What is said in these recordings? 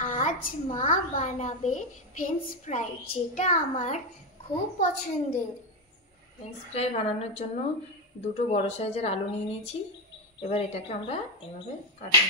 আজ মা বানাবে ফ্রেঞ্চ ফ্রাই, যেটা আমার খুব পছন্দের। ফ্রেঞ্চ ফ্রাই বানানোর জন্য দুটো বড় সাইজের আলু নিয়ে নিয়েছি। এবার এটাকে আমরা এভাবে কাটব।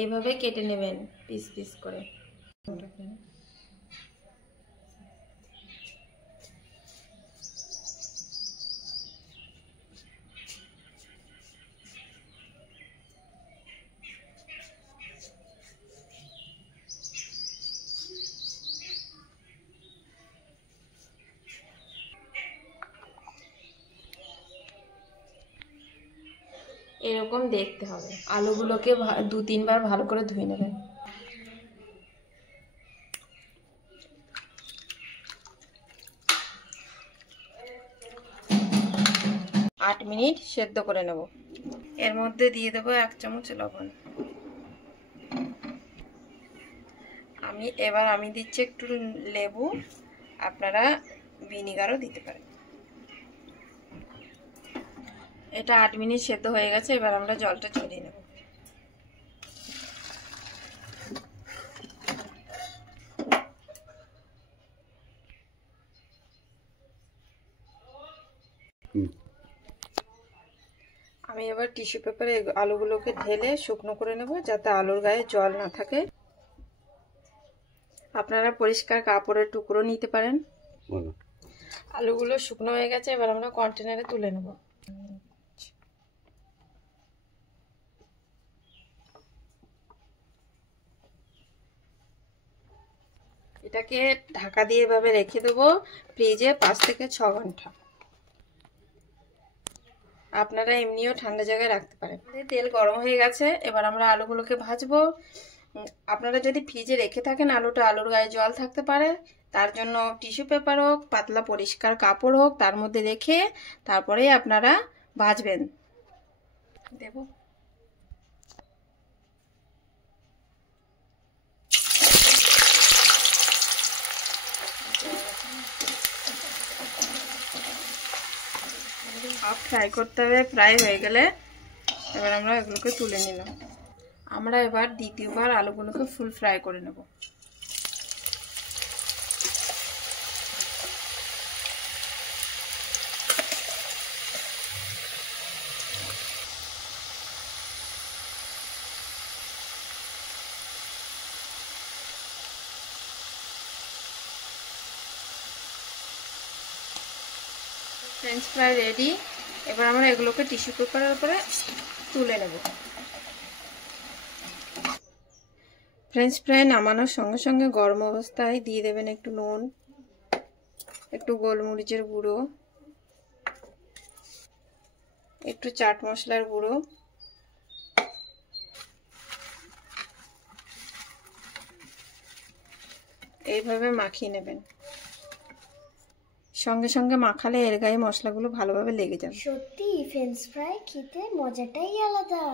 এইভাবে কেটে নেবেন পিস পিস করে। এরকম দেখতে হবে। আলুগুলোকে 2-3 বার ভালো করে ধুয়ে নেবেন। 8 মিনিট সেদ্ধ করে নেব। এর মধ্যে দিয়ে দেবো 1 চামচ লবণ। আমি দিচ্ছি একটু লেবু, আপনারা ভিনিগারও দিতে পারেন। এটা 8 মিনিট সেদ্ধ হয়ে গেছে। এবার আমরা জলটা ঝরিয়ে নেব। আমি এবার টিস্যু পেপারে আলুগুলোকে ঢেলে শুকনো করে নেব, যাতে আলুর গায়ে জল না থাকে। আপনারা পরিষ্কার কাপড়ের টুকরো নিতে পারেন। আলুগুলো শুকনো হয়ে গেছে। এবার আমরা কন্টেনারে তুলে নেব। এটাকে ঢাকা দিয়ে এভাবে রেখে দেবো ফ্রিজে 5 থেকে 6 ঘন্টা। আপনারা এমনিও ঠান্ডা জায়গায় রাখতে পারেন। তেল গরম হয়ে গেছে। এবার আমরা আলুগুলোকে ভাজবো। আপনারা যদি ফ্রিজে রেখে থাকেন আলুর গায়ে জল থাকতে পারে, তার জন্য টিস্যু পেপার হোক, পাতলা পরিষ্কার কাপড় হোক, তার মধ্যে রেখে তারপরে আপনারা ভাজবেন। দেব ফ্রাই করতে হবে। ফ্রাই হয়ে গেলে এবার আমরা এগুলোকে তুলে নিলাম। আমরা এবার দ্বিতীয়বার আলুগুলোকে ফুল ফ্রাই করে নেব। French fry ready. এবার আমরা এগুলোকে টিস্যু পেপারের উপরে তুলে নেব। ফ্রেঞ্চ ফ্রাই নামানোর সঙ্গে সঙ্গে গরম অবস্থায় দিয়ে দেবেন একটু নুন, একটু গোলমরিচের গুঁড়ো, একটু চাট মশলার গুঁড়ো, এইভাবে মাখিয়ে নেবেন। সঙ্গে সঙ্গে মাখালে এর গায়ে মশলাগুলো ভালোভাবে লেগে যাবে। সত্যি ফ্রেঞ্চ ফ্রাই খেতে মজাটাই আলাদা।